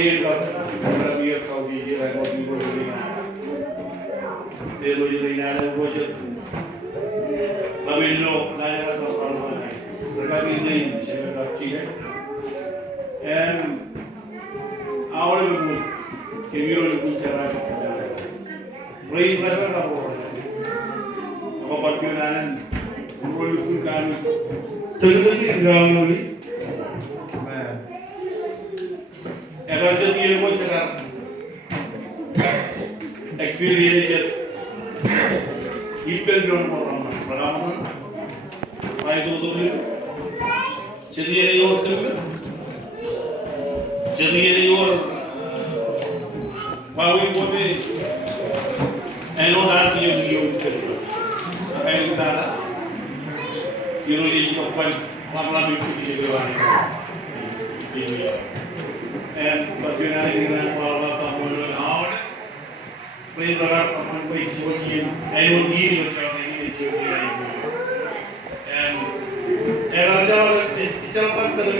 Gabriel Gabriel Kaudi ji ay mo di ko di na pero di na na ko je Pamilyo na ya ka parwa na regarding name se ka chile and ahora me que vio el cuchara rey brother ka bo ako pagkunanan ko yung kan tegel ground ni agar jadi ilmu cakap experience ipen ground orang pengalaman baik itu betul jadi ini orang jadi ini orang bawa ibu ni eno dar dia akan kita ada kiro ini kapan malam itu dia berani ini and bagaimana dengan bahwa kamu lawan perintah kamu baik sebagai eno diri macam ini jadi and era jauh dicapai kalau